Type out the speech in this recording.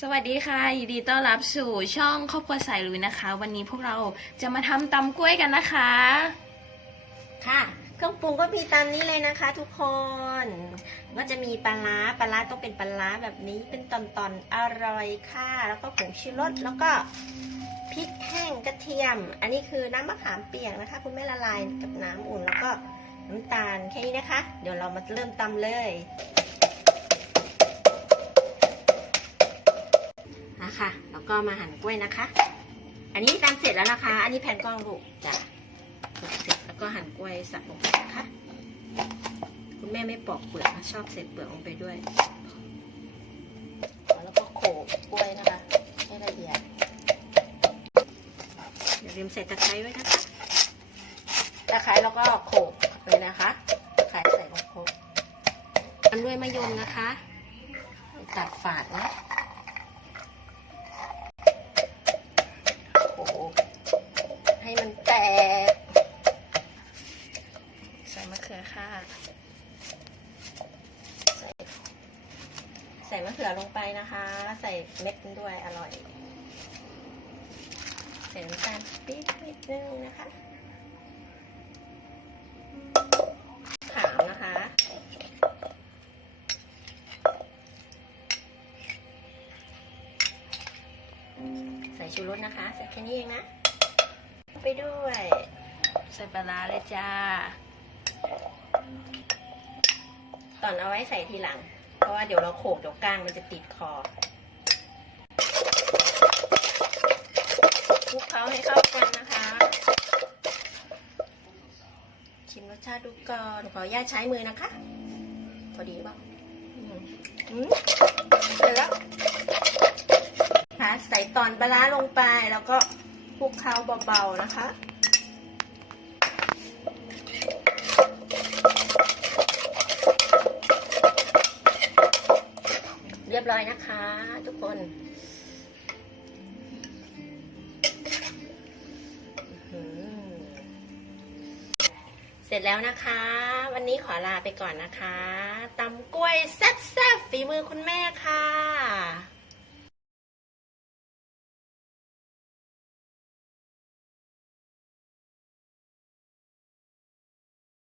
สวัสดีค่ะยินดีต้อนรับสู่ช่องครอบครัวสายลุยนะคะ วันนี้พวกเราจะมาทำตำกล้วยกันนะคะ ค่ะ เครื่องปรุงก็มีตามนี้เลยนะคะ ทุกคน ก็จะมีปลาร้าปลาร้าต้องเป็นปลาร้าแบบนี้เป็นตอนๆอร่อยค่ะ แล้วก็ผงชูรสแล้วก็พริกแห้งกระเทียม อันนี้คือน้ำมะขามเปียกนะคะ คุณแม่ละลายกับน้ำอุ่นแล้วก็น้ำตาลแค่นี้นะคะ เดี๋ยวเรามาเริ่มตำเลย คะแล้วก็มาหั่นกล้วยนะคะ อันนี้ตำเสร็จแล้วนะคะ อันนี้แผ่นกล้องลูกจ้ะเสร็จแล้วก็หั่นกล้วยสับลงไปนะคะ คุณแม่ไม่ปอกเปลือกนะชอบเศษเปลือกลงไปด้วยแล้วก็โขลกกล้วยนะคะให้ละเอียดอย่าลืมใส่ตะไคร้ไว้นะคะตะไคร้แล้วก็โขลกไปนะคะตะไคร้ใส่ลงโขกตามด้วยมะยมนะคะ ตัดฝาดนะ ใส่มะเขือลงไปนะคะ ใส่เม็ดด้วยอร่อย ใส่น้ำตาลปี๊บนิดนึงนะคะขาวนะคะ ใส่ชูรสนะคะ ใส่แค่นี้เองนะ ไปด้วย ใส่ปลาร้าเลยจ้า ตอนเอาไว้ใส่ทีหลัง เพราะว่าเดี๋ยวเราโขกเดี๋ยวก้างมันจะติดคอคลุกเคล้าให้เข้ากันนะคะ ชิมรสชาติดูก่อนขออนุญาตใช้มือนะคะ พอดีป่าอืมอืมเสร็จแล้วค่ะใส่ตอนปลาร้าลงไปแล้วก็คลุกเคล้าเบาๆนะคะ เรียบร้อย นะคะ ทุกคนเสร็จแล้วนะคะ วันนี้ขอลาไปก่อนนะคะตำกล้วยแซ่บๆฝีมือคุณแม่ค่ะ